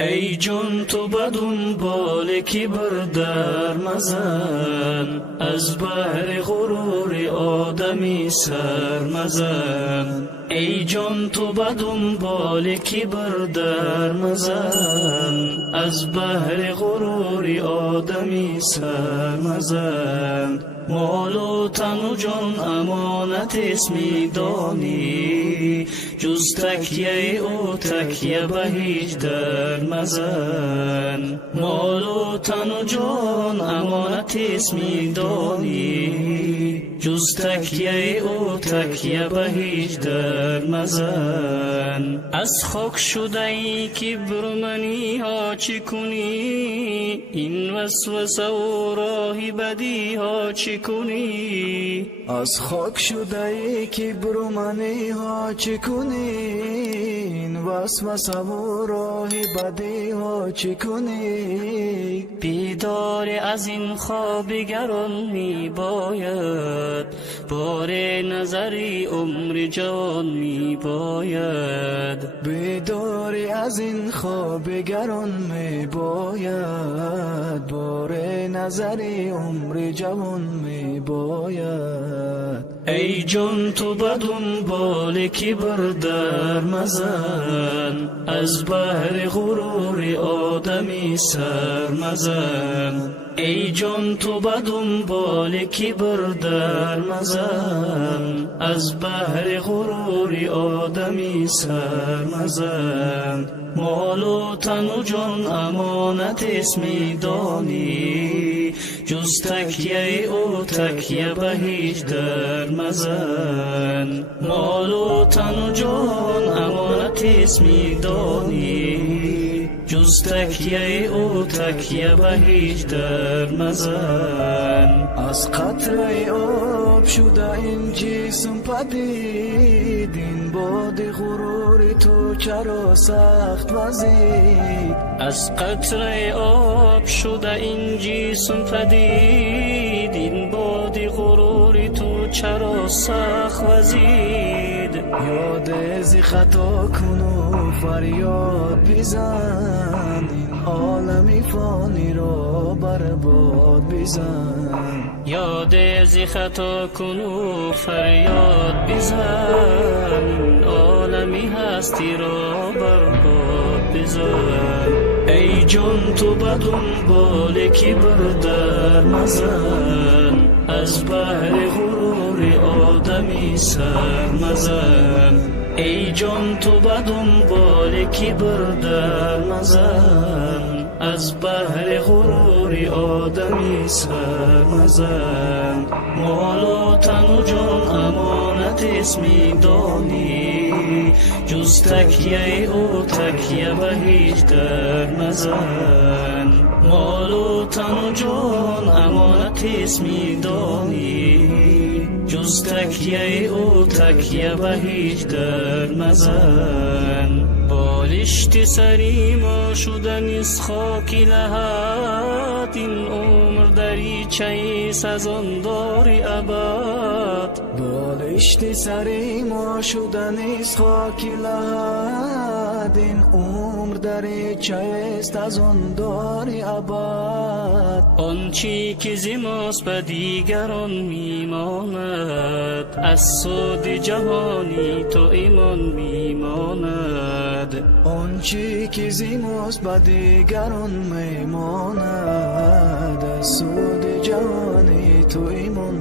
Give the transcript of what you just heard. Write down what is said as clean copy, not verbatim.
ای جان تو به دنبال کبر در مزن، از بحر غرور آدمی سر مزن. ای جان تو به دنبال کبر در مزن، از بحر غرور آدمی سر مزن. مال و تن و جان امانت اسمی دانی، جز تکیه او تکیه به هیچ در مزن. مال و تن و جان امانت اسمی دانی، جز تکیه او تکیه به هیچ در مزن. از خاک شده ای کبر منی ها چی کنی، این وسوسه و راه بدی ها چی کنی. از خاک شده ای کبر منی ها چی کنی، این وسوسه و راه بدی ها چی کنی. بیدار از این خواب گران می باید، بار نظری عمر جوان می باید. بیداری از این خواب گران می باید، بار نظری عمر جوان می باید. ای جان تو به دنبال کبر در مزن، از بحر غرور آدمی سر مزن. ای جان تو به دنبال کبر در مزن، از بحر غرور آدمی سر مزن. مال و تن و جان امانت اسمی دانی، جز تکیه او تکیه به هیچ در مزن. مال و تن و جان امانت اسمی دانی، جز تکیه او تکیه به هیچ در مزن. از قطره آب شده این جسم پدید، این باد غرور تو چرا سخت وزید. از قطره آب شده این جسم پدید، این باد غرور تو چرا سخت وزید. یاد از خطا کن و فریاد بزن، این عالم فانی را برباد بزن. یاد از خطا کن و فریاد بزن، این عالمی هستی را برباد بزن. ای جان تو به دنبال کبر در مزن، از بحر غرور آدمی سر مزن. ای جان تو به دنبال کبر در مزن، از بحر غرور آدمی سر مزن. مال و تن و جان امانت اسمی دانی، جز تکیه او تکیه به هیچ در مزن. مال و تن و جان امانت اسمی دانی، جز تکیه او تکیه به هیچ در مزن. بالشت سری ما شدن از خاک لحد، این عمر دریچه سزندار ابد. بالشت سری ما شدن از خاک لحد، این عمر دریچه سزندار ابد. آنچی که زماست به دیگران میماند، از سود جهانی تو ایمان میماند. آنچی که زماست به دیگران میماند، از سود جهانی تو ایمان